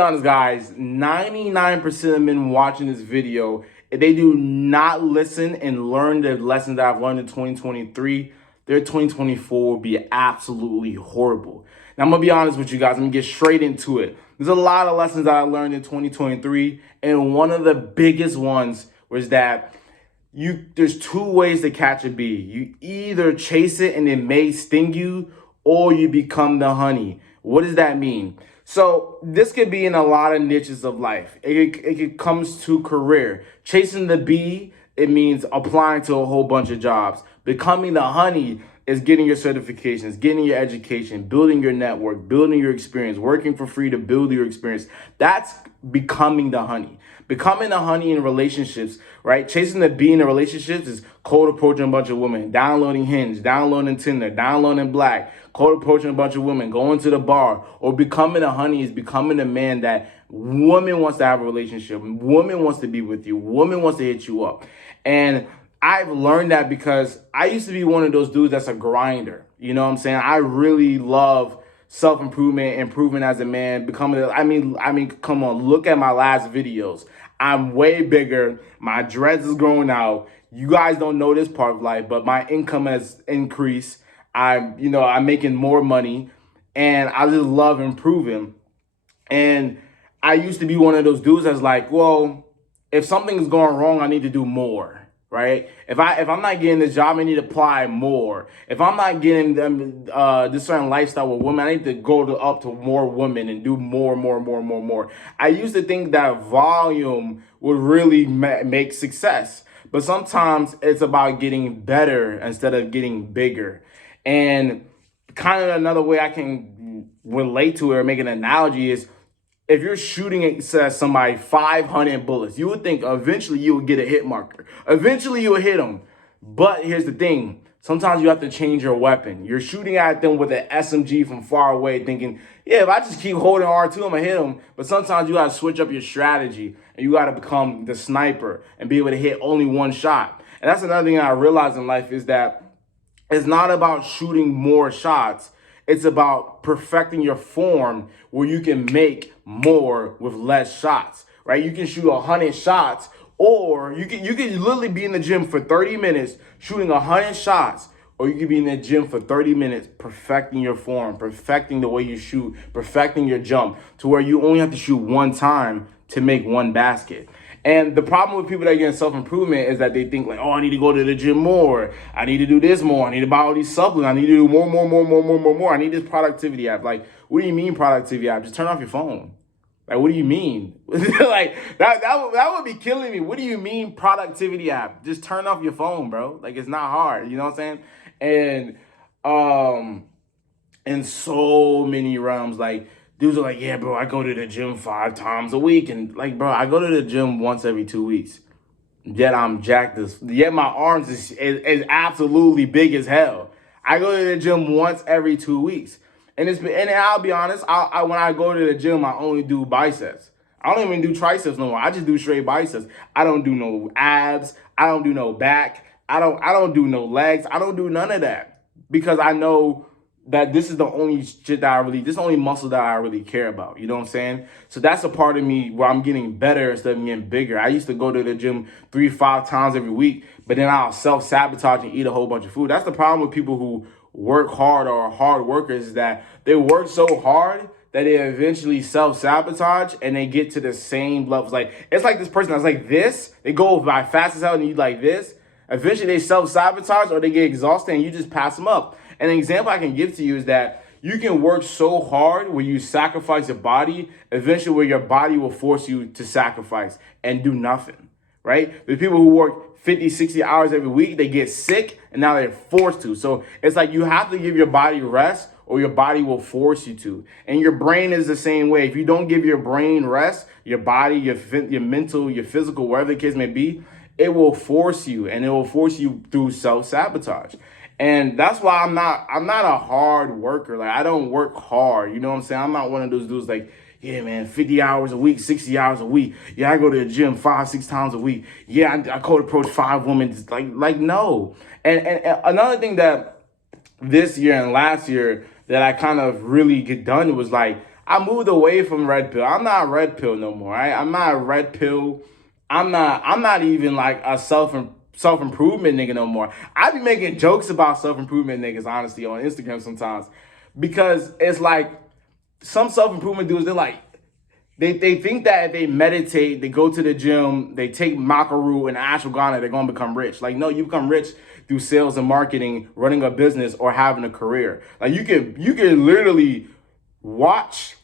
Honest, guys, 99% of men watching this video, if they do not listen and learn the lessons that I've learned in 2023, their 2024 will be absolutely horrible. Now, I'm going to be honest with you guys. I'm going to get straight into it. There's a lot of lessons that I learned in 2023, and one of the biggest ones was that there's two ways to catch a bee. You either chase it and it may sting you, or you become the honey. What does that mean? So this could be in a lot of niches of life. It comes to career. Chasing the bee, it means applying to a whole bunch of jobs. Becoming the honey is getting your certifications, getting your education, building your network, building your experience, working for free to build your experience. That's becoming the honey. Becoming the honey in relationships, right? Chasing the bee in relationships is cold approaching a bunch of women, downloading Hinge, downloading Tinder, downloading Black, cold approaching a bunch of women, going to the bar. Or becoming a honey is becoming a man that woman wants to have a relationship, woman wants to be with you, woman wants to hit you up. And I've learned that because I used to be one of those dudes that's a grinder. You know what I'm saying? I really love self-improvement, improving as a man, becoming, come on, look at my last videos. I'm way bigger. My dreads is growing out. You guys don't know this part of life, but my income has increased. I'm making more money, and I just love improving. And I used to be one of those dudes that's like, well, if something is going wrong, I need to do more. Right? If I'm not getting this job, I need to apply more. If I'm not getting this certain lifestyle with women, I need to go up to more women and do more. I used to think that volume would really make success, but sometimes it's about getting better instead of getting bigger. And kind of another way I can relate to it or make an analogy is, if you're shooting at somebody 500 bullets, you would think eventually you would get a hit marker. Eventually you will hit them. But here's the thing. Sometimes you have to change your weapon. You're shooting at them with an SMG from far away thinking, yeah, if I just keep holding R2, I'm going to hit them. But sometimes you got to switch up your strategy and you got to become the sniper and be able to hit only one shot. And that's another thing I realized in life is that it's not about shooting more shots. It's about perfecting your form where you can make more with less shots, right? You can shoot 100 shots, or you can literally be in the gym for 30 minutes shooting 100 shots, or you can be in the gym for 30 minutes perfecting your form, perfecting the way you shoot, perfecting your jump to where you only have to shoot one time to make one basket. And the problem with people that get in self-improvement is that they think like, oh, I need to go to the gym more. I need to do this more. I need to buy all these supplements. I need to do more. I need this productivity app. Like, what do you mean productivity app? Just turn off your phone. Like, what do you mean? Like, that would be killing me. What do you mean productivity app? Just turn off your phone, bro. Like, it's not hard. You know what I'm saying? And in so many realms, like, dudes are like, yeah, bro, I go to the gym 5 times a week. And like, bro, I go to the gym once every 2 weeks. Yet I'm jacked yet my arms is absolutely big as hell. I go to the gym once every 2 weeks. And I'll be honest, when I go to the gym, I only do biceps. I don't even do triceps no more. I just do straight biceps. I don't do no abs. I don't do no back. I don't do no legs. I don't do none of that. Because I know that this is the only shit that this is the only muscle that I really care about. You know what I'm saying? So that's a part of me where I'm getting better instead of getting bigger. I used to go to the gym 3-5 times every week, but then I'll self-sabotage and eat a whole bunch of food. That's the problem with people who work hard or are hard workers, is that they work so hard that they eventually self-sabotage and they get to the same levels. Like, it's like this person that's like this. They go by fast as hell and eat like this. Eventually they self-sabotage or they get exhausted and you just pass them up. And an example I can give to you is that you can work so hard where you sacrifice your body, eventually where your body will force you to sacrifice and do nothing, right? The people who work 50, 60 hours every week, they get sick and now they're forced to. So it's like you have to give your body rest or your body will force you to. And your brain is the same way. If you don't give your brain rest, your body, your mental, your physical, wherever the case may be, it will force you, and it will force you through self-sabotage. And that's why I'm not a hard worker. Like, I don't work hard. You know what I'm saying? I'm not one of those dudes like, yeah, man, 50 hours a week, 60 hours a week. Yeah, I go to the gym 5-6 times a week. Yeah, I cold approach 5 women. Like no. And another thing that this year and last year that I kind of really get done was like, I moved away from red pill. I'm not red pill no more. Right? I'm not a red pill. I'm not even like a self improvement nigga no more. I be making jokes about self improvement niggas honestly on Instagram sometimes because it's like some self improvement dudes. They're like they think that if they meditate, they go to the gym, they take macaroon and ashwagandha, they're gonna become rich. Like, no, you become rich through sales and marketing, running a business, or having a career. Like you can literally watch.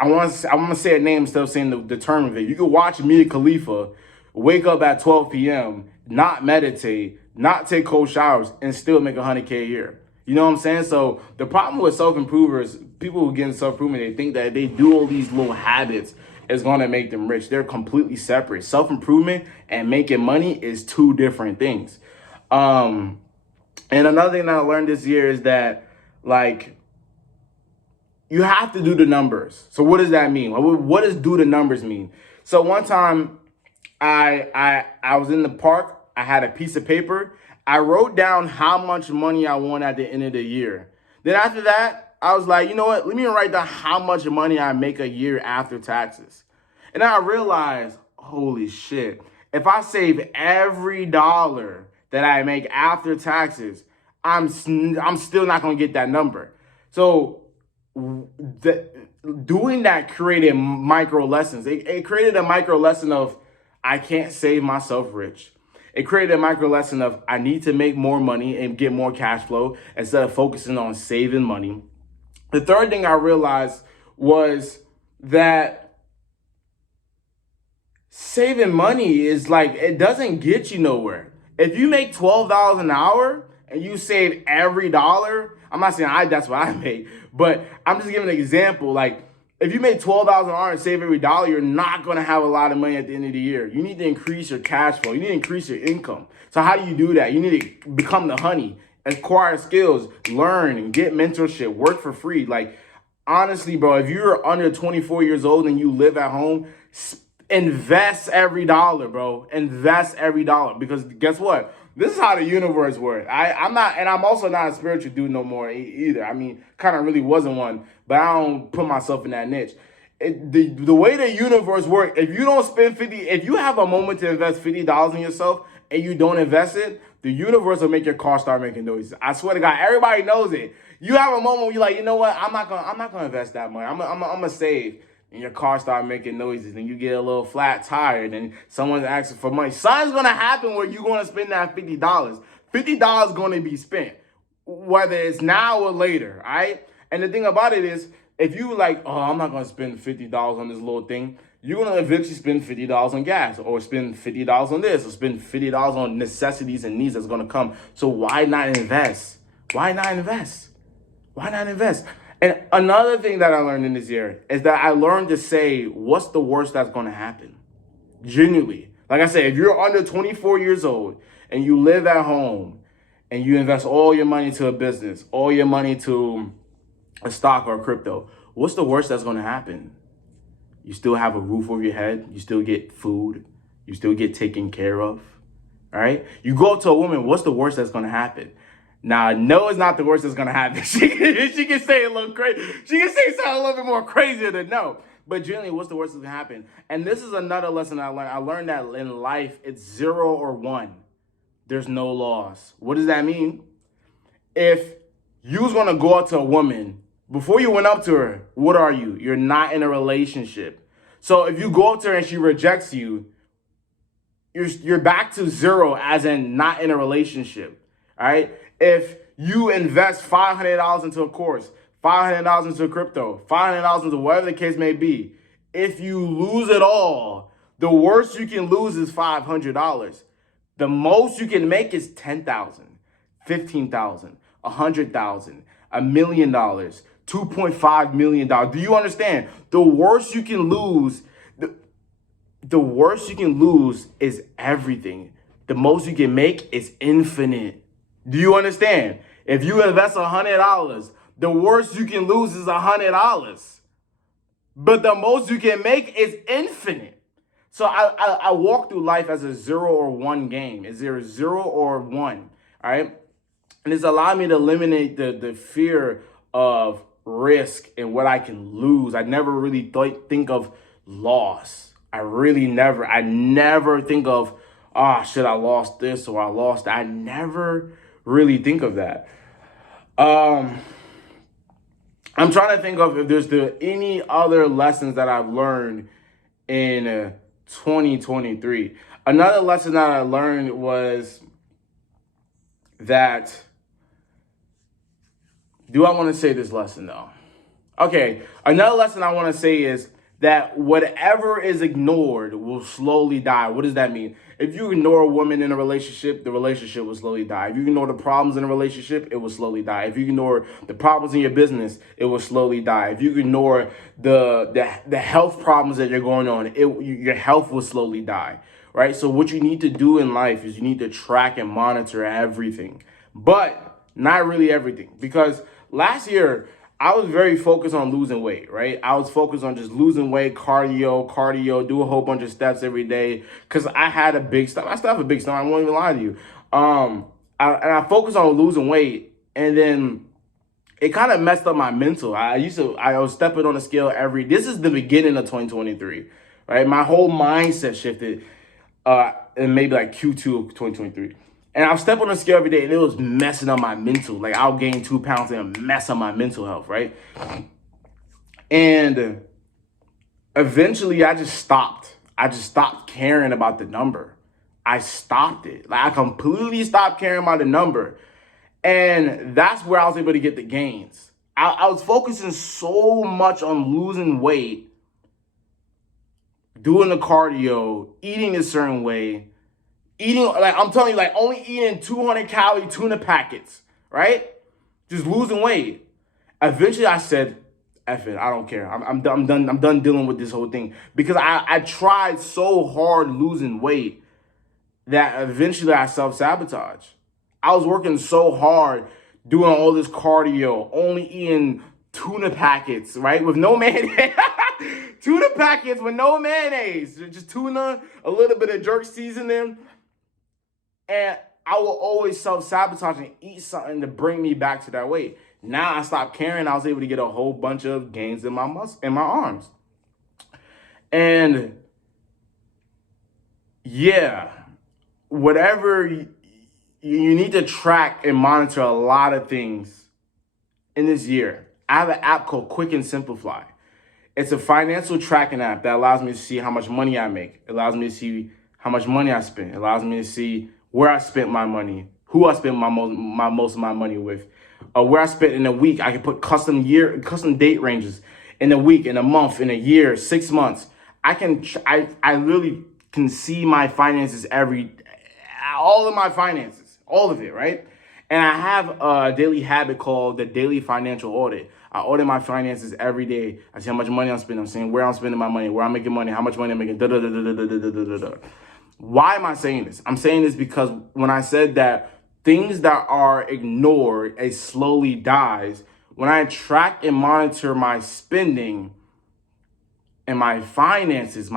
I want to say a name instead of saying the term of it. You can watch Mia Khalifa wake up at 12 p.m., not meditate, not take cold showers, and still make 100K a year. You know what I'm saying? So the problem with self-improvers, people who get in self-improvement, they think that they do all these little habits is going to make them rich. They're completely separate. Self-improvement and making money is two different things. Um, and another thing that I learned this year is that, like, you have to do the numbers. So what does that mean? What does do the numbers mean? So one time I was in the park. I had a piece of paper. I wrote down how much money I won at the end of the year. Then after that, I was like, you know what? Let me write down how much money I make a year after taxes. And then I realized, holy shit, if I save every dollar that I make after taxes, I'm still not going to get that number. So doing that created micro lessons. It created a micro lesson of I can't save myself rich. It created a micro lesson of I need to make more money and get more cash flow instead of focusing on saving money. The third thing I realized was that saving money is like, it doesn't get you nowhere. If you make $12 an hour and you save every dollar, I'm not saying that's what I make, but I'm just giving an example. Like, if you make $12 an hour and save every dollar, you're not going to have a lot of money at the end of the year. You need to increase your cash flow. You need to increase your income. So how do you do that? You need to become the honey, acquire skills, learn, and get mentorship, work for free. Like, honestly, bro, if you're under 24 years old and you live at home, invest every dollar, bro. Invest every dollar. Because guess what? This is how the universe works. I'm not, and I'm also not a spiritual dude no more either. I mean, kind of really wasn't one, but I don't put myself in that niche. The way the universe works, if you don't spend if you have a moment to invest $50 in yourself and you don't invest it, the universe will make your car start making noises. I swear to God, everybody knows it. You have a moment where you're like, you know what? I'm not gonna invest that money. I'm gonna save. And your car start making noises, and you get a little flat tire, and someone's asking for money. Something's gonna happen where you're gonna spend that $50. $50 gonna be spent, whether it's now or later, all right? And the thing about it is, if you like, oh, I'm not gonna spend $50 on this little thing, you're gonna eventually spend $50 on gas, or spend $50 on this, or spend $50 on necessities and needs that's gonna come. So why not invest? Why not invest? Why not invest? And another thing that I learned in this year is that I learned to say, what's the worst that's going to happen? Genuinely. Like I said, if you're under 24 years old and you live at home and you invest all your money to a business, all your money to a stock or a crypto, what's the worst that's going to happen? You still have a roof over your head. You still get food. You still get taken care of. All right? You go up to a woman, what's the worst that's going to happen? Now, no, it's not the worst that's going to happen. She can say a little crazy. She can say something a little bit more crazier than no. But generally, what's the worst that's going to happen? And this is another lesson I learned. I learned that in life, it's 0 or 1. There's no loss. What does that mean? If you was going to go up to a woman, before you went up to her, what are you? You're not in a relationship. So if you go up to her and she rejects you, you're back to 0, as in not in a relationship. All right? If you invest $500 into a course, $500 into a crypto, $500 into whatever the case may be, if you lose it all, the worst you can lose is $500. The most you can make is $10,000, $15,000, $100,000, $1 million, $2.5 million. Do you understand? The worst you can lose, the worst you can lose is everything. The most you can make is infinite. Do you understand? If you invest $100, the worst you can lose is $100. But the most you can make is infinite. So I walk through life as a 0 or 1 game. Is there 0 or 1? All right. And it's allowed me to eliminate the fear of risk and what I can lose. I never really think of loss. I never think of, should I lost this or I lost that. I never really think of that. I'm trying to think of if there's any other lessons that I've learned in 2023. Another lesson that I learned was that, do I want to say this lesson though? Okay, another lesson I want to say is that whatever is ignored will slowly die. What does that mean? If you ignore a woman in a relationship, the relationship will slowly die. If you ignore the problems in a relationship, it will slowly die. If you ignore the problems in your business, it will slowly die. If you ignore the health problems that you're going on, your health will slowly die, right? So what you need to do in life is you need to track and monitor everything, but not really everything, because last year, I was very focused on losing weight, right? I was focused on just losing weight, cardio, do a whole bunch of steps every day because I had a big stomach. I still have a big stomach. I won't even lie to you. I focused on losing weight, and then it kind of messed up my mental. I was stepping on the scale this is the beginning of 2023, right? My whole mindset shifted in maybe like Q2 of 2023. And I'll step on the scale every day, and it was messing up my mental. Like, I'll gain 2 pounds and mess up my mental health, right? And eventually, I just stopped. I just stopped caring about the number. I stopped it. Like, I completely stopped caring about the number. And that's where I was able to get the gains. I was focusing so much on losing weight, doing the cardio, eating a certain way, like I'm telling you, like only eating 200 calorie tuna packets, right? Just losing weight. Eventually I said, F it, I don't care. I'm done dealing with this whole thing, because I tried so hard losing weight that eventually I self-sabotage. I was working so hard doing all this cardio, only eating tuna packets, right? With no mayonnaise. Tuna packets with no mayonnaise. Just tuna, a little bit of jerk seasoning. And I will always self-sabotage and eat something to bring me back to that weight. Now I stopped caring. I was able to get a whole bunch of gains in my arms. And yeah, whatever you need to track and monitor a lot of things in this year. I have an app called Quick and Simplify. It's a financial tracking app that allows me to see how much money I make. It allows me to see how much money I spend. It allows me to see where I spent my money, who I spent most of my money with, where I spent in a week. I can put custom date ranges in a week, in a month, in a year, 6 months. I literally can see my finances all of my finances, all of it, right? And I have a daily habit called the daily financial audit. I audit my finances every day. I see how much money I'm spending. I'm saying where I'm spending my money, where I'm making money, how much money I'm making, Why am I saying this? I'm saying this because when I said that things that are ignored, it slowly dies. When I track and monitor my spending and my finances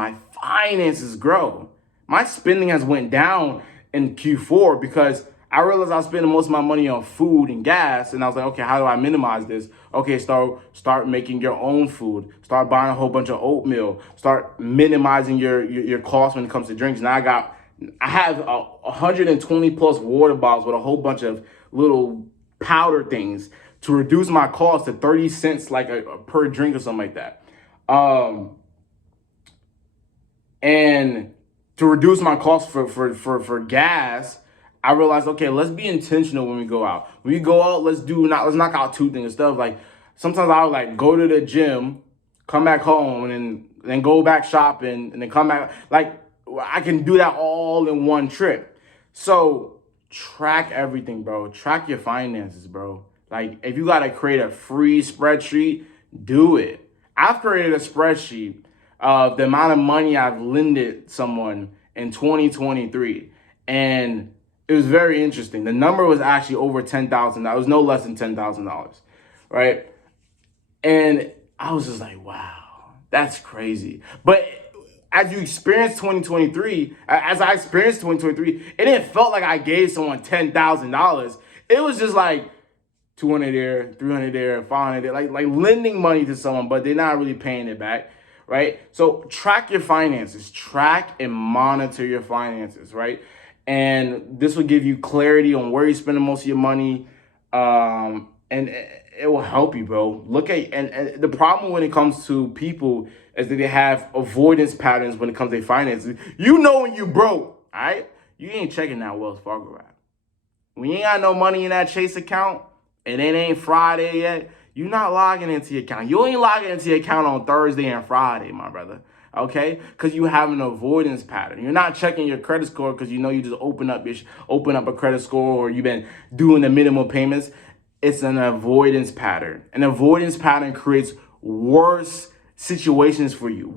grow. My spending has went down in Q4 because I realized I was spending most of my money on food and gas, and I was like, okay, how do I minimize this? Okay, start making your own food. Start buying a whole bunch of oatmeal. Start minimizing your costs when it comes to drinks. Now I have 120 plus water bottles with a whole bunch of little powder things to reduce my cost to 30 cents like per drink or something like that. And to reduce my cost for gas, I realized, okay, let's be intentional when we go out. When we go out, let's knock out 2 things. Stuff like sometimes I would like go to the gym, come back home, and then go back shopping, and then come back. Like I can do that all in one trip. So track everything, bro. Track your finances, bro. Like if you gotta create a free spreadsheet, do it. I've created a spreadsheet of the amount of money I've lended someone in 2023, and it was very interesting. The number was actually over $10,000. It was no less than $10,000, right? And I was just like, wow, that's crazy. But as you experience 2023, as I experienced 2023, it didn't felt like I gave someone $10,000. It was just like, 200 there, 300 there, 500 there, like lending money to someone, but they're not really paying it back, right? So track your finances, track and monitor your finances, right? And this will give you clarity on where you're spending most of your money, and it will help you, bro. Look at and the problem when it comes to people is that they have avoidance patterns when it comes to their finances. You know when you broke, all right? You ain't checking that Wells Fargo app. When you ain't got no money in that Chase account and it ain't Friday yet, you're not logging into your account. You ain't logging into your account on Thursday and Friday, my brother. Okay? Because you have an avoidance pattern. You're not checking your credit score because you know you just open up a credit score, or you've been doing the minimum payments. It's an avoidance pattern. An avoidance pattern creates worse situations for you.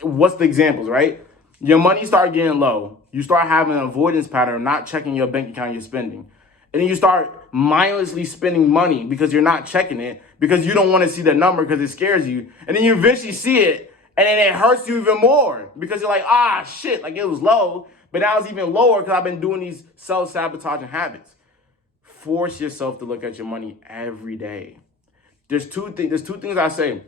What's the examples, right? Your money start getting low. You start having an avoidance pattern, not checking your bank account you're spending. And then you start mindlessly spending money because you're not checking it, because you don't want to see the number because it scares you. And then you eventually see it, and then it hurts you even more because you're like, shit, like it was low, but now it's even lower because I've been doing these self-sabotaging habits. Force yourself to look at your money every day. There's two things I say.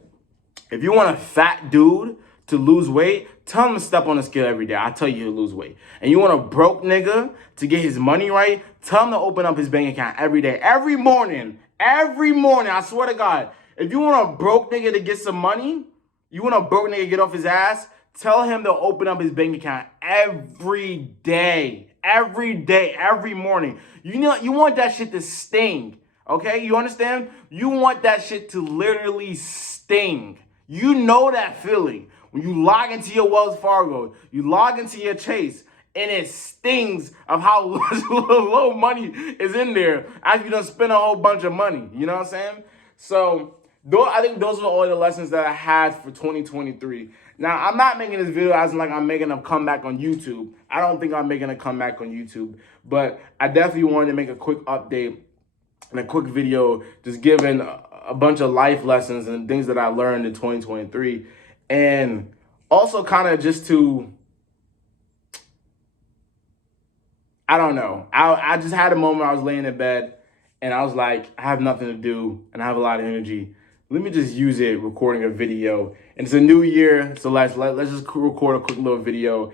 If you want a fat dude to lose weight, tell him to step on the scale every day. I tell you he'll lose weight. And you want a broke nigga to get his money right, tell him to open up his bank account every day. Every morning, I swear to God. If you want a broke nigga to get some money, you want a broke nigga to get off his ass, tell him to open up his bank account every day. Every morning. You want that shit to sting. Okay? You understand? You want that shit to literally sting. You know that feeling. When you log into your Wells Fargo, you log into your Chase, and it stings of how low money is in there after you done spend a whole bunch of money. You know what I'm saying? So I think those are all the lessons that I had for 2023. Now, I'm not making this video as like I'm making a comeback on YouTube. I don't think I'm making a comeback on YouTube. But I definitely wanted to make a quick update and a quick video just giving a bunch of life lessons and things that I learned in 2023. And also kind of just to, I don't know. I just had a moment. I was laying in bed and I was like, I have nothing to do and I have a lot of energy. Let me just use it recording a video. And it's a new year, so let's just record a quick little video.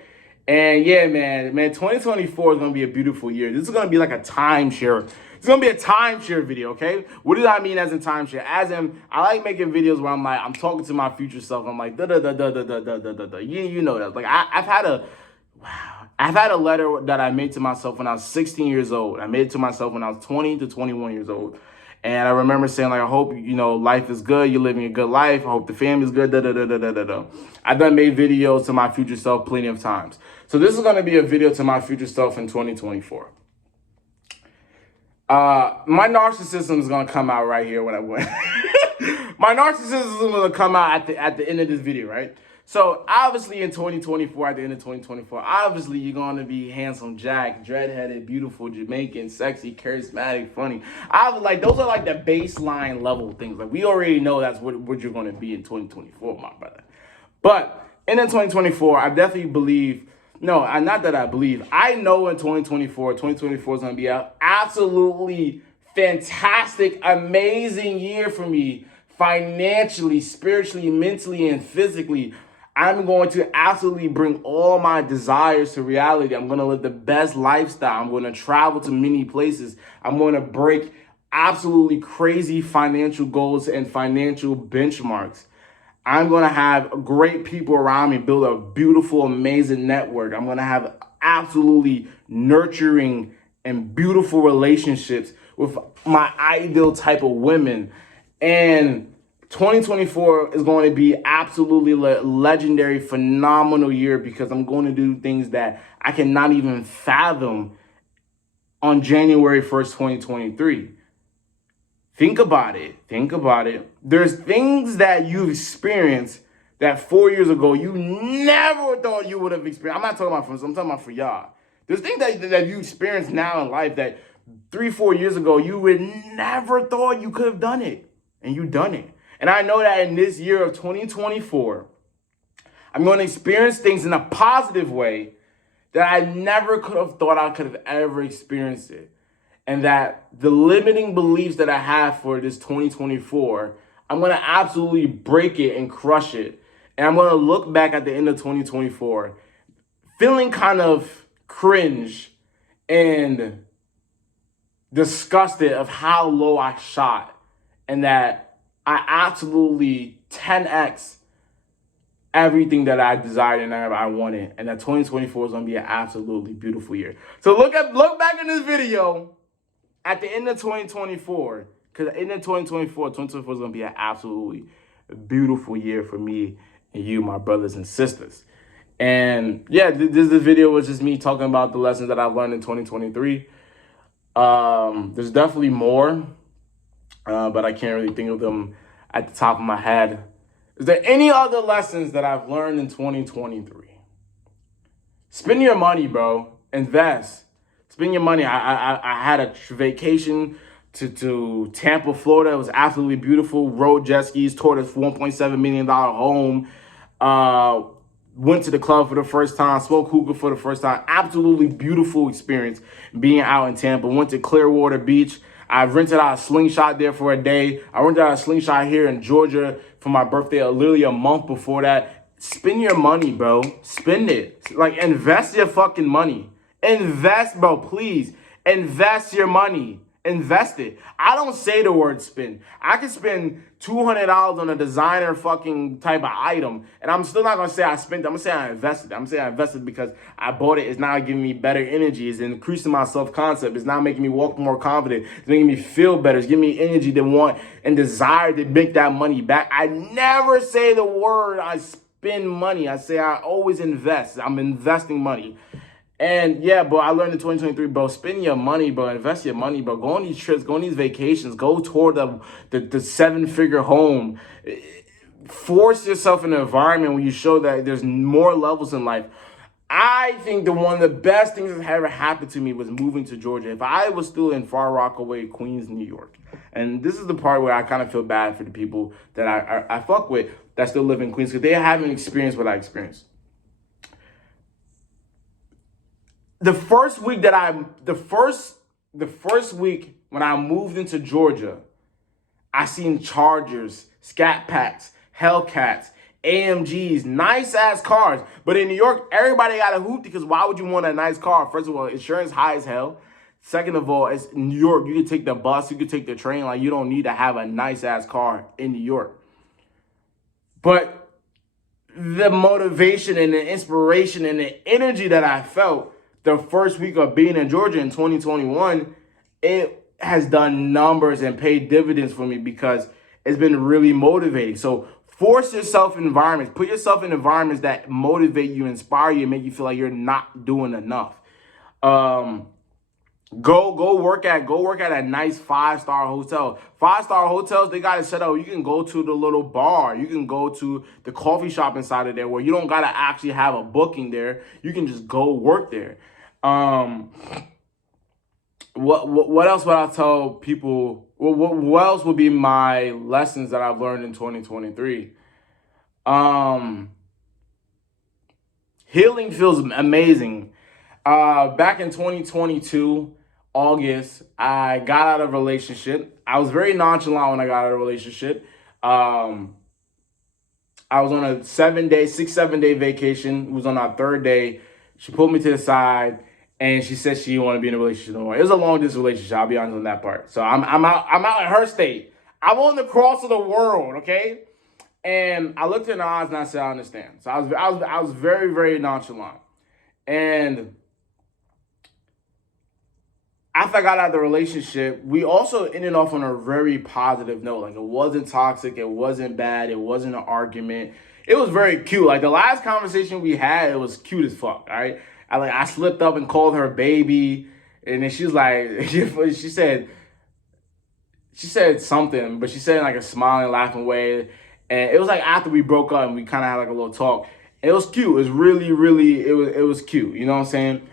And yeah, man, 2024 is going to be a beautiful year. This is going to be like a timeshare. It's going to be a timeshare video, okay? What do I mean as in timeshare? As in, I like making videos where I'm talking to my future self. I'm like, da-da-da-da-da-da-da-da-da. You know that. Like, I've had a letter that I made to myself when I was 16 years old. I made it to myself when I was 20 to 21 years old. And I remember saying, like, I hope, life is good. You're living a good life. I hope the family's good. Da-da-da-da-da-da-da. I've done made videos to my future self plenty of times. So this is going to be a video to my future self in 2024. My narcissism is going to come out right here when I win. My narcissism is going to come out at the end of this video, right? So obviously in 2024, at the end of 2024, obviously you're going to be handsome Jack, dreadheaded, beautiful, Jamaican, sexy, charismatic, funny. Those are like the baseline level things. Like we already know that's what you're going to be in 2024, my brother. But in 2024, I definitely believe, not that I believe, I know in 2024 is going to be an absolutely fantastic, amazing year for me, financially, spiritually, mentally, and physically. I'm going to absolutely bring all my desires to reality. I'm going to live the best lifestyle. I'm going to travel to many places. I'm going to break absolutely crazy financial goals and financial benchmarks. I'm going to have great people around me, build a beautiful, amazing network. I'm going to have absolutely nurturing and beautiful relationships with my ideal type of women. And 2024 is going to be absolutely legendary, phenomenal year because I'm going to do things that I cannot even fathom on January 1st, 2023. Think about it. There's things that you've experienced that 4 years ago you never thought you would have experienced. I'm not talking about I'm talking about for y'all. There's things that you experience now in life that 3-4 years ago you would never thought you could have done it. And you done it. And I know that in this year of 2024, I'm going to experience things in a positive way that I never could have thought I could have ever experienced it. and that the limiting beliefs that I have for this 2024, I'm going to absolutely break it and crush it. And I'm going to look back at the end of 2024 feeling kind of cringe and disgusted of how low I shot, and that I absolutely 10x everything that I desired and I wanted, and that 2024 is going to be an absolutely beautiful year. So look back in this video at the end of 2024, because at the end of 2024 is going to be an absolutely beautiful year for me and you, my brothers and sisters. And yeah, this video was just me talking about the lessons that I've learned in 2023. There's definitely more, but I can't really think of them at the top of my head. Is there any other lessons that I've learned in 2023? Spend your money, bro. Invest. Spend your money. I had a vacation to Tampa, Florida. It was absolutely beautiful. Rode jet skis, toured this $1.7 million home. Went to the club for the first time, smoked hookah for the first time. Absolutely beautiful experience being out in Tampa. Went to Clearwater Beach. I rented out a slingshot there for a day. I rented out a slingshot here in Georgia for my birthday, literally a month before that. Spend your money, bro. Spend it. Like, invest your fucking money. Invest, bro, please. Invest your money. Invest it. I don't say the word spend. I can spend $200 on a designer fucking type of item, and I'm still not going to say I spent it. I'm going to say I invested. I'm going to say I invested because I bought it. It's now giving me better energy. It's increasing my self-concept. It's now making me walk more confident. It's making me feel better. It's giving me energy to want and desire to make that money back. I never say the word I spend money. I say I always invest. I'm investing money. And yeah, bro, I learned in 2023, bro, spend your money, bro, invest your money, bro. Go on these trips, go on these vacations, go toward the seven-figure home. Force yourself in an environment where you show that there's more levels in life. I think one of the best things that ever happened to me was moving to Georgia. If I was still in Far Rockaway, Queens, New York, and this is the part where I kind of feel bad for the people that I fuck with that still live in Queens, because they haven't experienced what I experienced. The first week when I moved into Georgia, I seen Chargers, Scat Packs, Hellcats, AMGs, nice ass cars. But in New York, everybody got a hoopty, because why would you want a nice car? First of all, insurance high as hell. Second of all, it's New York. You can take the bus, you can take the train. Like, you don't need to have a nice ass car in New York. But the motivation and the inspiration and the energy that I felt the first week of being in Georgia in 2021, it has done numbers and paid dividends for me, because it's been really motivating. So force yourself in environments. Put yourself in environments that motivate you, inspire you, and make you feel like you're not doing enough. Go work at a nice 5-star hotel. 5-star hotels, they got it set up. You can go to the little bar. You can go to the coffee shop inside of there, where you don't gotta actually have a booking there. You can just go work there. What else would I tell people? What else would be my lessons that I've learned in 2023? Healing feels amazing. Back in 2022, August, I got out of a relationship. I was very nonchalant when I got out of a relationship. I was on a 6-7 day vacation. It was on our third day. She pulled me to the side and she said she didn't want to be in a relationship no more. It was a long distance relationship. I'll be honest on that part. So I'm out in her state. I'm on the cross of the world, okay? And I looked in her eyes and I said, I understand. So I was very, very nonchalant. And after I got out of the relationship, we also ended off on a very positive note. Like, it wasn't toxic, it wasn't bad, it wasn't an argument. It was very cute. Like, the last conversation we had, it was cute as fuck, all right? I slipped up and called her baby, and then she was like, she said something, but she said in like a smiling, laughing way. And it was like after we broke up and we kind of had like a little talk. And it was cute. It was really, really, it was cute. You know what I'm saying?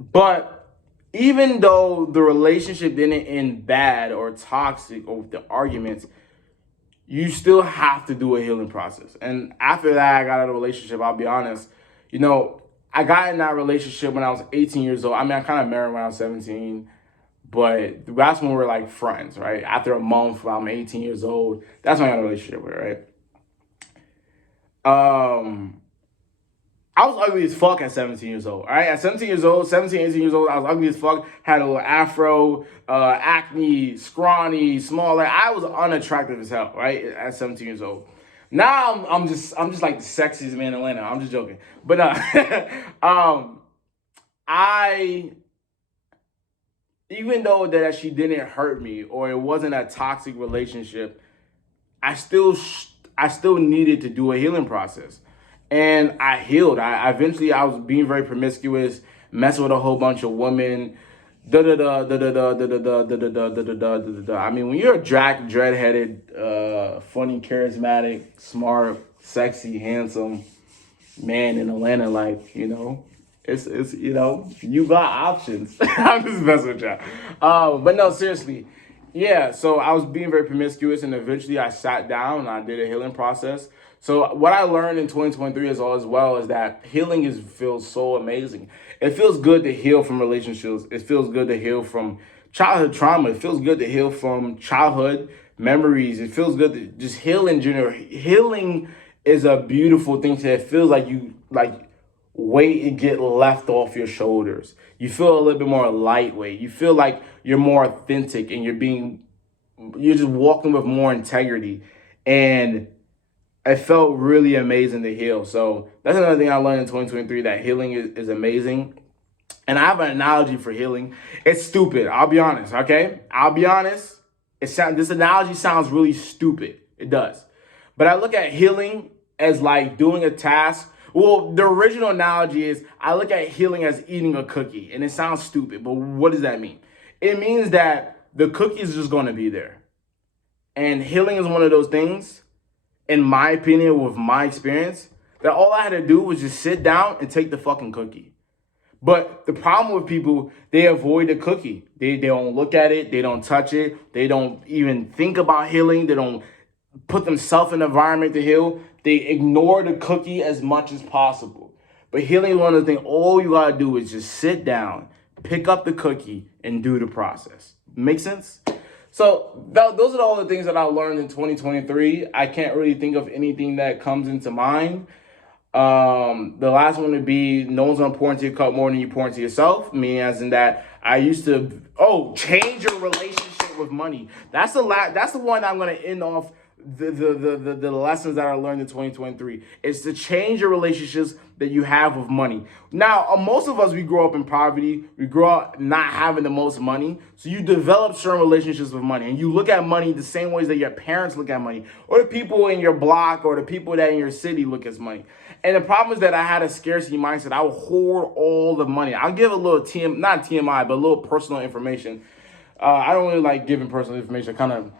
But even though the relationship didn't end bad or toxic or with the arguments, you still have to do a healing process. And after that, I got out of a relationship. I'll be honest. You know, I got in that relationship when I was 18 years old. I mean, I kind of married when I was 17. But that's when we're like friends, right? After a month, when I'm 18 years old, that's when I got a relationship with her, right? I was ugly as fuck at 17 years old. All right, at 17 years old, 17, 18 years old, I was ugly as fuck. Had a little afro, acne, scrawny, small. Like I was unattractive as hell, right? At 17 years old. Now I'm just like the sexiest man in Atlanta. I'm just joking, but I even though that she didn't hurt me or it wasn't a toxic relationship, I still I still needed to do a healing process, and I healed. I eventually I was being very promiscuous, messing with a whole bunch of women. Da da da da da da da da da da da da da da da. I mean, when you're a dread-headed, funny, charismatic, smart, sexy, handsome man in Atlanta, like it's you got options. I'm just messing with y'all. But no, seriously, yeah. So I was being very promiscuous, and eventually I sat down and I did a healing process. So what I learned in 2023 as well is that healing feels so amazing. It feels good to heal from relationships. It feels good to heal from childhood trauma. It feels good to heal from childhood memories. It feels good to just heal in general. Healing is a beautiful thing. It feels like you like weight it get left off your shoulders. You feel a little bit more lightweight. You feel like you're more authentic and you're just walking with more integrity. And it felt really amazing to heal. So that's another thing I learned in 2023, that healing is amazing. And I have an analogy for healing. It's stupid. I'll be honest. Okay. I'll be honest. This analogy sounds really stupid. It does. But I look at healing as like doing a task. Well, the original analogy is I look at healing as eating a cookie. And it sounds stupid, but what does that mean? It means that the cookie is just going to be there. And healing is one of those things, in my opinion, with my experience, that all I had to do was just sit down and take the fucking cookie. But the problem with people, they avoid the cookie. They don't look at it. They don't touch it. They don't even think about healing. They don't put themselves in an environment to heal. They ignore the cookie as much as possible. But healing is one of the things, all you gotta do is just sit down, pick up the cookie, and do the process. Make sense? So those are all the things that I learned in 2023. I can't really think of anything that comes into mind. The last one would be no one's gonna pour into your cup more than you pour into yourself. Meaning as in that I used to change your relationship with money. That's the one I'm gonna end off the lessons that I learned in 2023. It's to change your relationships that you have with money. Now, most of us, we grow up in poverty. We grow up not having the most money. So you develop certain relationships with money. And you look at money the same ways that your parents look at money. Or the people in your block or the people that in your city look at money. And the problem is that I had a scarcity mindset. I would hoard all the money. I'll give a little not TMI, but a little personal information. I don't really like giving personal information. I kind of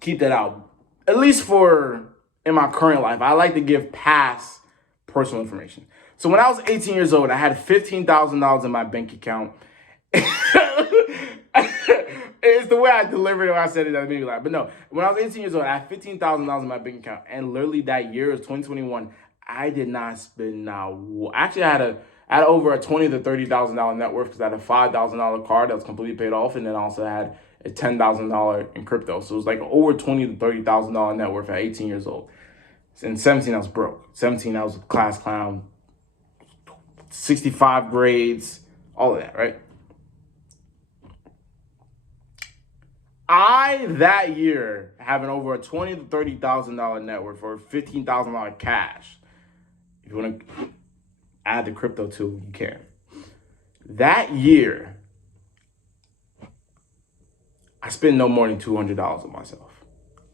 keep that out. At least in my current life, I like to give past personal information. So when I was 18 years old, I had $15,000 in my bank account. It's the way I delivered it when I said it that made me laugh. But no, when I was 18 years old, I had $15,000 in my bank account. And literally that year, 2021, I did not spend actually, I had over a $20,000 to $30,000 net worth because I had a $5,000 card that was completely paid off. And then I also had a $10,000 in crypto. So it was like over $20,000 to $30,000 net worth at 18 years old. In 17, I was broke. 17, I was a class clown. 65 grades, all of that, right? That year, having over a $20,000 to $30,000 net worth or $15,000 cash, if you want to add the crypto too, you can. That year, I spent no more than $200 on myself.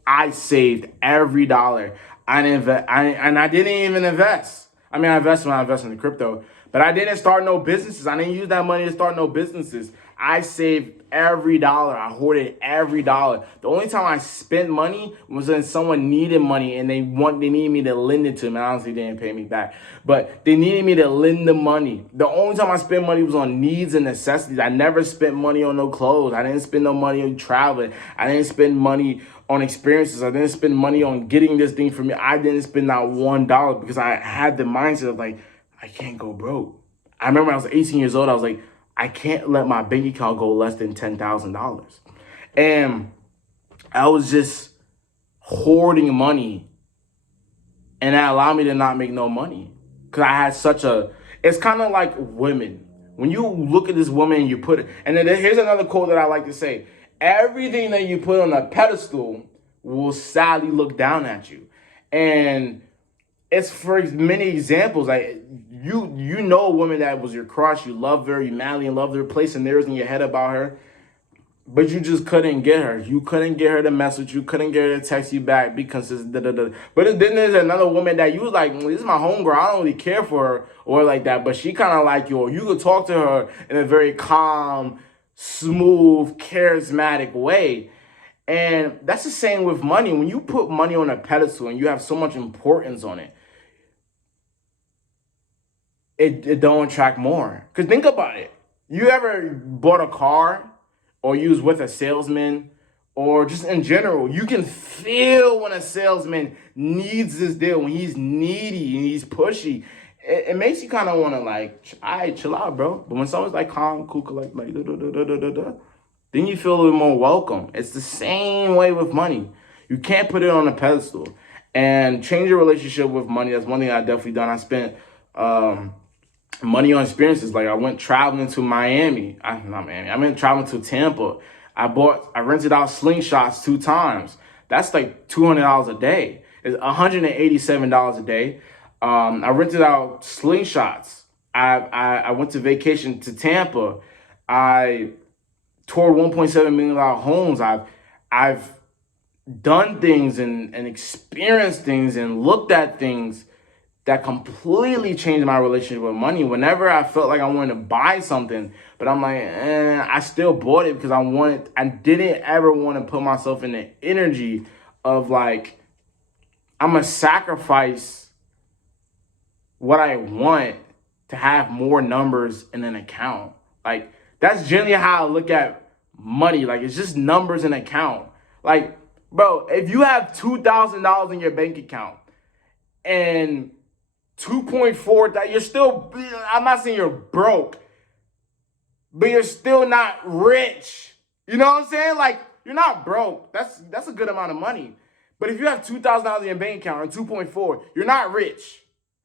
I saved every dollar. I didn't even invest. I mean, I invested when I invested in the crypto, but I didn't start no businesses. I didn't use that money to start no businesses. I saved every dollar. I hoarded every dollar. The only time I spent money was when someone needed money and they needed me to lend it to them. And honestly, they didn't pay me back, but they needed me to lend the money. The only time I spent money was on needs and necessities. I never spent money on no clothes. I didn't spend no money on traveling. I didn't spend money on experiences. I didn't spend money on getting this thing for me. I didn't spend not $1 because I had the mindset of like, I can't go broke. I remember when I was 18 years old, I was like, I can't let my bank account go less than $10,000. And I was just hoarding money, and that allowed me to not make no money. Because I had such a, it's kind of like women. When you look at this woman and you put it, and then here's another quote that I like to say: everything that you put on a pedestal will sadly look down at you. And it's for many examples. Like you know a woman that was your crush, you love her, you madly in love with her, placing theirs in your head about her, but you just couldn't get her. You couldn't get her to message you, couldn't get her to text you back because it's da da da. But then there's another woman that you was like, this is my homegirl, I don't really care for her or like that, but she kind of like you, or you could talk to her in a very calm, smooth, charismatic way. And that's the same with money. When you put money on a pedestal and you have so much importance on it, it don't attract more. Because think about it. You ever bought a car or you was with a salesman or just in general, you can feel when a salesman needs this deal, when he's needy and he's pushy. It makes you kind of want to like, all right, chill out, bro. But when someone's like calm, cool, like da, da, da, da, da, da, da, then you feel a little more welcome. It's the same way with money. You can't put it on a pedestal. And change your relationship with money. That's one thing I've definitely done. I spent money on experiences. Like I went traveling to Miami. Not Miami. I went traveling to Tampa. I rented out slingshots 2 times. That's like $200 a day. It's $187 a day. I rented out slingshots. I went to vacation to Tampa. I toured $1.7 million homes. I've done things and experienced things and looked at things that completely changed my relationship with money. Whenever I felt like I wanted to buy something, but I'm like, I still bought it because I didn't ever want to put myself in the energy of like, I'm going to sacrifice what I want to have more numbers in an account. Like, that's generally how I look at money. Like, it's just numbers in an account. Like, bro, if you have $2,000 in your bank account and 2.4, that you're still, I'm not saying you're broke, but you're still not rich. You know what I'm saying? Like, you're not broke. That's a good amount of money. But if you have $2,000 in your bank account and 2.4, you're not rich.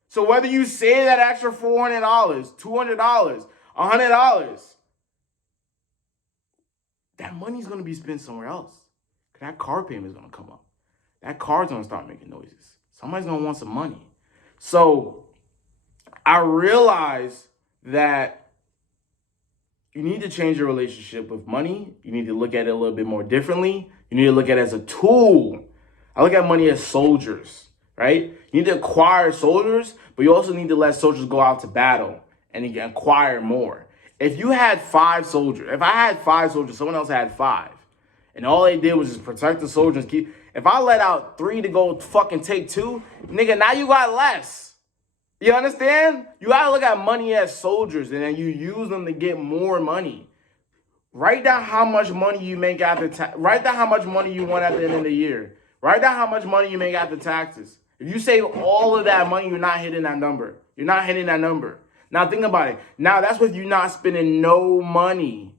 So whether you save that extra $400, $200, $100, that money's going to be spent somewhere else. That car payment is going to come up. That car's going to start making noises. Somebody's going to want some money. So I realized that you need to change your relationship with money. You need to look at it a little bit more differently. You need to look at it as a tool. I look at money as soldiers, right? You need to acquire soldiers, but you also need to let soldiers go out to battle and acquire more. If you had 5 soldiers, if I had 5 soldiers, someone else had 5, and all they did was just protect the soldiers. If I let out 3 to go fucking take 2, nigga, now you got less. You understand? You gotta look at money as soldiers, and then you use them to get more money. Write down how much money you make after write down how much money you want at the end of the year. Write down how much money you make after taxes. If you save all of that money, you're not hitting that number. You're not hitting that number. Now think about it. Now that's with you not spending no money.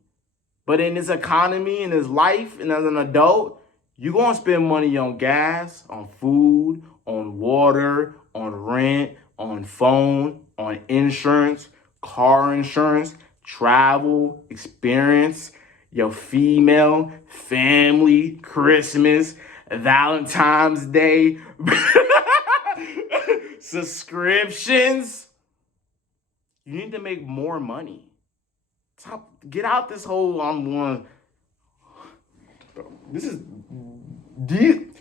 But in this economy, in this life, and as an adult, you're going to spend money on gas, on food, on water, on rent, on phone, on insurance, car insurance, travel, experience, your female, family, Christmas, Valentine's Day, subscriptions. You need to make more money. Get out this whole one. This is deep.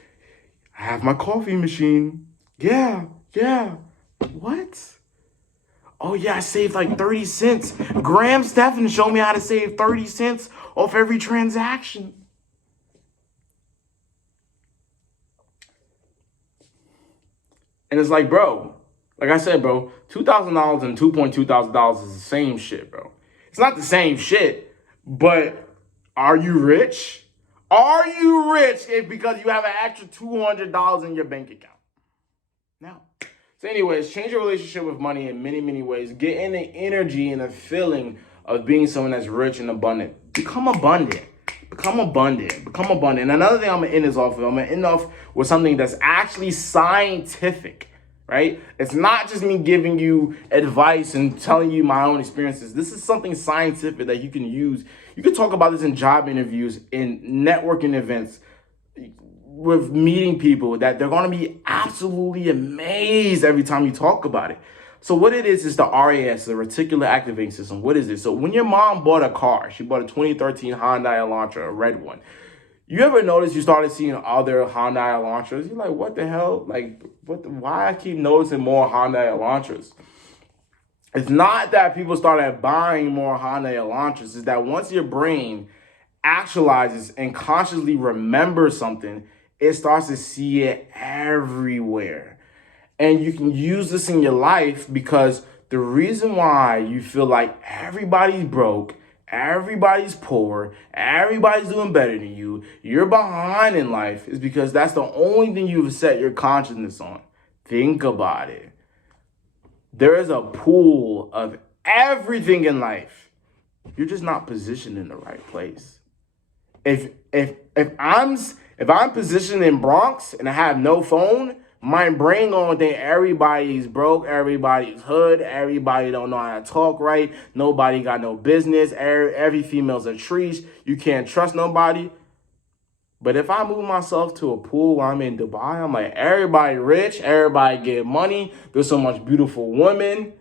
I have my coffee machine. Yeah. What? Oh yeah, I saved like 30 cents. Graham Stephan showed me how to save 30 cents off every transaction. And it's like, bro, like I said, bro, $2,000 and $2,200 is the same shit, bro. It's not the same shit, but are you rich? Are you rich if because you have an extra $200 in your bank account? No. So anyways, change your relationship with money in many, many ways. Get in the energy and the feeling of being someone that's rich and abundant. Become abundant. Become abundant. Become abundant. And another thing I'm going to end this off with, I'm going to end off with something that's actually scientific, right? It's not just me giving you advice and telling you my own experiences. This is something scientific that you can use. You can talk about this in job interviews, in networking events, with meeting people that they're going to be absolutely amazed every time you talk about it. So what it is the RAS, the reticular activating system. What is it? So when your mom bought a car, she bought a 2013 Hyundai Elantra, a red one. You ever notice you started seeing other Hyundai Elantras? You're like, what the hell? Like, why I keep noticing more Hyundai Elantras? It's not that people started buying more Hyundai Elantras. It's that once your brain actualizes and consciously remembers something, it starts to see it everywhere. And you can use this in your life because the reason why you feel like everybody's broke, everybody's poor, everybody's doing better than you, you're behind in life, is because that's the only thing you've set your consciousness on. Think about it. There is a pool of everything in life. You're just not positioned in the right place. If I'm positioned in Bronx and I have no phone, my brain gonna think everybody's broke, everybody's hood, everybody don't know how to talk right, nobody got no business, every female's a treat, you can't trust nobody. But if I move myself to a pool where I'm in Dubai, I'm like, everybody rich, everybody get money, there's so much beautiful women.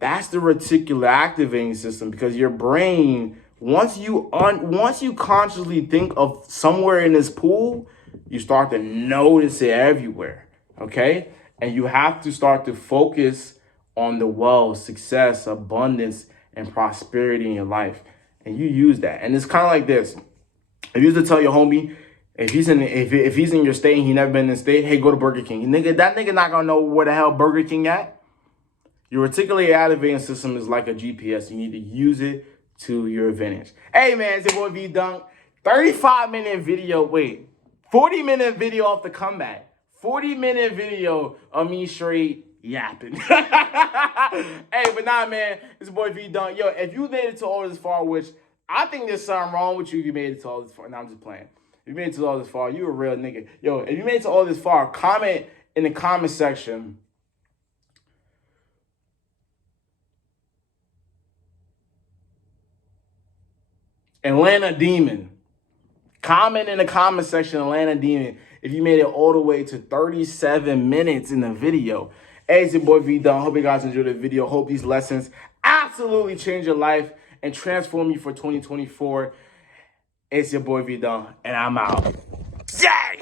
That's the reticular activating system, because your brain, once you consciously think of somewhere in this pool, you start to notice it everywhere, okay? And you have to start to focus on the wealth, success, abundance, and prosperity in your life. And you use that. And it's kind of like this. If you used to tell your homie, if he's in your state and he never been in the state, hey, go to Burger King. That nigga not gonna know where the hell Burger King at. Your reticular activating system is like a GPS. You need to use it to your advantage. Hey man, it's your boy V Dunk. 35-minute video. Wait, 40-minute video off the comeback. 40-minute video of me straight yapping. Hey, but nah, man, it's your boy V Dunk. Yo, if you made it to all this far, which I think there's something wrong with you if you made it to all this far. Nah, I'm just playing. If you made it to all this far, you a real nigga. Yo, if you made it to all this far, comment in the comment section. Atlanta Demon. Comment in the comment section, Atlanta Demon, if you made it all the way to 37 minutes in the video. Hey, it's your boy V Dunk. Hope you guys enjoyed the video. Hope these lessons absolutely change your life and transform you for 2024. It's your boy V Dunk, and I'm out. Yay!